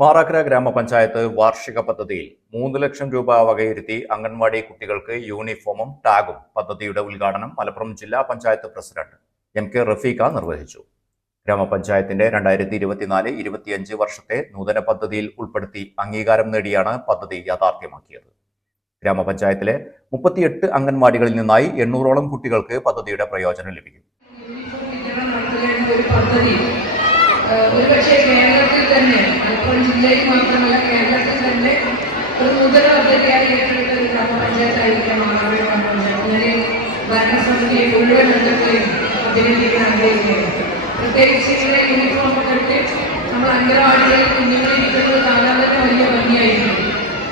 മാറാക്കര ഗ്രാമപഞ്ചായത്ത് വാർഷിക പദ്ധതിയിൽ 3 ലക്ഷം രൂപ വകയിരുത്തി അംഗൻവാടി കുട്ടികൾക്ക് യൂണിഫോമും ടാഗും പദ്ധതിയുടെ ഉദ്ഘാടനം മലപ്പുറം ജില്ലാ പഞ്ചായത്ത് പ്രസിഡന്റ് MK റഫീഖ നിർവഹിച്ചു. ഗ്രാമപഞ്ചായത്തിന്റെ 2024-25 വർഷത്തെ നൂതന പദ്ധതിയിൽ ഉൾപ്പെടുത്തി അംഗീകാരം നേടിയാണ് പദ്ധതി യാഥാർത്ഥ്യമാക്കിയത്. ഗ്രാമപഞ്ചായത്തിലെ 38 അംഗൻവാടികളിൽ നിന്നായി 800ഓളം കുട്ടികൾക്ക് പദ്ധതിയുടെ പ്രയോജനം ലഭിക്കും. ഒരുപക്ഷെ കേരളത്തിൽ തന്നെ മലപ്പുറം ജില്ലയിൽ മാത്രമല്ല കേരളത്തിൽ തന്നെ ഒരു നൂതന പദ്ധതിയായി ഏറ്റെടുത്ത ഒരു ഗ്രാമപഞ്ചായത്തായിരിക്കാം മാറാക്കര ഗ്രാമപഞ്ചായത്ത്. ഞാൻ ഭരണസമിതിയെ മുഴുവൻ അംഗത്തെയും അഭിനന്ദിക്കാൻ ആഗ്രഹിക്കുകയാണ്. പ്രത്യേകിച്ച് ഇങ്ങനെ യൂണിഫോം ഒക്കെ നമ്മൾ അംഗനവാടികളിൽ കുഞ്ഞുങ്ങളിരിക്കുന്നത് കാണാൻ തന്നെ വലിയ ഭംഗിയായിരുന്നു.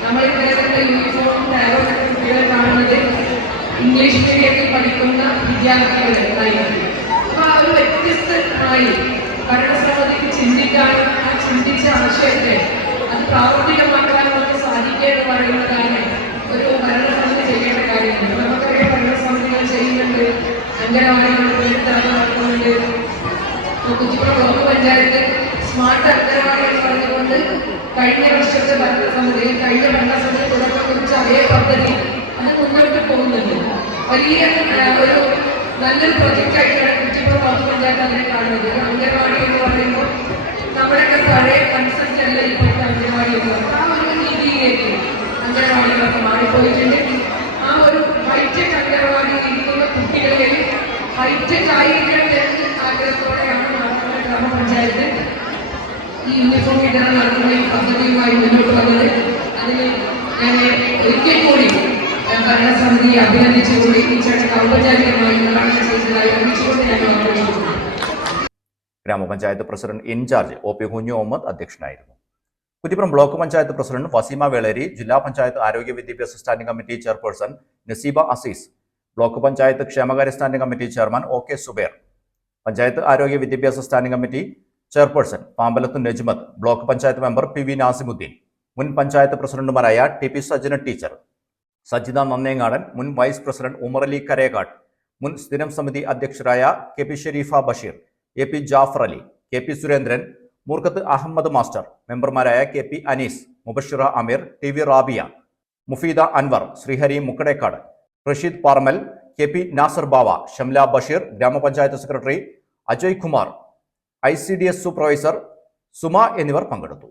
നമ്മൾ ഇത്തരത്തിലുള്ള യൂണിഫോമും ടാഗൊക്കെ കുട്ടികളെ കാണുന്നത് ഇംഗ്ലീഷ് മീഡിയത്തിൽ പഠിക്കുന്ന വിദ്യാർത്ഥികളായിരുന്നു. അപ്പോൾ ആ ഒരു വ്യത്യസ്തമായി ഭരണസമിതിക്ക് ചിന്തിക്കാനും ആ ചിന്തിച്ച ആശയത്തെ അത് പ്രാവർത്തികമാക്കാനും സാധിക്കുക എന്ന് പറയുന്നതാണ് ഒരു ഭരണസമിതി ചെയ്യേണ്ട കാര്യങ്ങൾ. നമുക്കറിയാം, ഭരണസമിതികൾ ചെയ്യുന്നുണ്ട്, അംഗനവാടികൾ നടക്കുന്നുണ്ട്. കുറ്റിപ്പുറം ബ്ലോക്ക് പഞ്ചായത്ത് സ്മാർട്ട് അംഗനവാടികൾ പറഞ്ഞുകൊണ്ട് കഴിഞ്ഞ വർഷത്തെ ഭരണസമിതി തുടക്കം കുറിച്ച അതേ പദ്ധതി അത് മുന്നോട്ട് പോകുന്നുണ്ട്. വലിയ ഒരു നല്ലൊരു പ്രൊജക്റ്റായിട്ടാണ് കുറ്റിപ്പുറം ബ്ലോക്ക് പഞ്ചായത്ത് അതിനെ കാണുന്നത്. അംഗനവാടി എന്ന് പറയുമ്പോൾ നമ്മുടെയൊക്കെ പഴയ കൺസെപ്റ്റ് അല്ല ഇപ്പോഴത്തെ അംഗനവാടി എന്ന് പറയുന്നത്. ആ ഒരു രീതിയിലേക്ക് അംഗനവാടികളൊക്കെ മാറിപ്പോയിട്ടുണ്ട്. ആ ഒരു ഹൈടെക് അംഗനവാടിയിൽ ഇരിക്കുന്ന കുട്ടികളെ ഹൈടെക് ആയിരിക്കട്ടെ എന്ന് ആഗ്രഹത്തോടെയാണ് മാറാക്കര ഗ്രാമപഞ്ചായത്ത് ഈ യൂണിഫോം വിതരണം നടത്തുന്ന ഈ പദ്ധതിയുമായി മുന്നോട്ട് വന്നത്. അതിന് ഞാൻ ഒരിക്കൽ കൂടി ഭരണസമിതിയെ അഭിനന്ദിച്ചുകൂടി ഈ ചടങ്ങ് ഔപചാരികമായി ഉദ്ഘാടനം ചെയ്തതായി അറിയിച്ചുകൊണ്ട് ഞാൻ ഓർമ്മിക്കുന്നു. ഗ്രാമപഞ്ചായത്ത് president in charge OP Kunju Muhammad അധ്യക്ഷനായിരുന്നു. കുറ്റിപ്പുറം ബ്ലോക്ക് പഞ്ചായത്ത് പ്രസിഡന്റ് ഫസീമ വേളേരി, ജില്ലാ പഞ്ചായത്ത് ആരോഗ്യ വിദ്യാഭ്യാസ standing committee chairperson Naseeba Azeez, block panchayat ക്ഷേമകാര്യ standing committee chairman OK Zubair, panchayat ആരോഗ്യ വിദ്യാഭ്യാസ standing committee chairperson Pambalath Najmath, block panchayat member PV Nasimuddin, മുൻ പഞ്ചായത്ത് പ്രസിഡന്റുമാരായ TP സജ്ജന ടീച്ചർ, സജിത നന്നേങ്ങാടൻ, മുൻ വൈസ് പ്രസിഡന്റ് ഉമറലി കരേക്കാട്, മുൻ സ്ഥിരം സമിതി അധ്യക്ഷരായ KP Sherifa Basheer, AP Jafar Ali, KP Surendran, Moorkkath Ahammed master, മെമ്പർമാരായ KP അനീസ്, മുബഷിറ അമീർ, TV റാബിയ, മുഫീദ അൻവർ, ശ്രീഹരി മുക്കടേക്കാട്, റഷീദ് പാർമൽ, KP നാസർ ബാവ, ഷംല ബഷീർ, ഗ്രാമപഞ്ചായത്ത് secretary Ajay Kumar, ICDS supervisor Suma എന്നിവർ പങ്കെടുത്തു.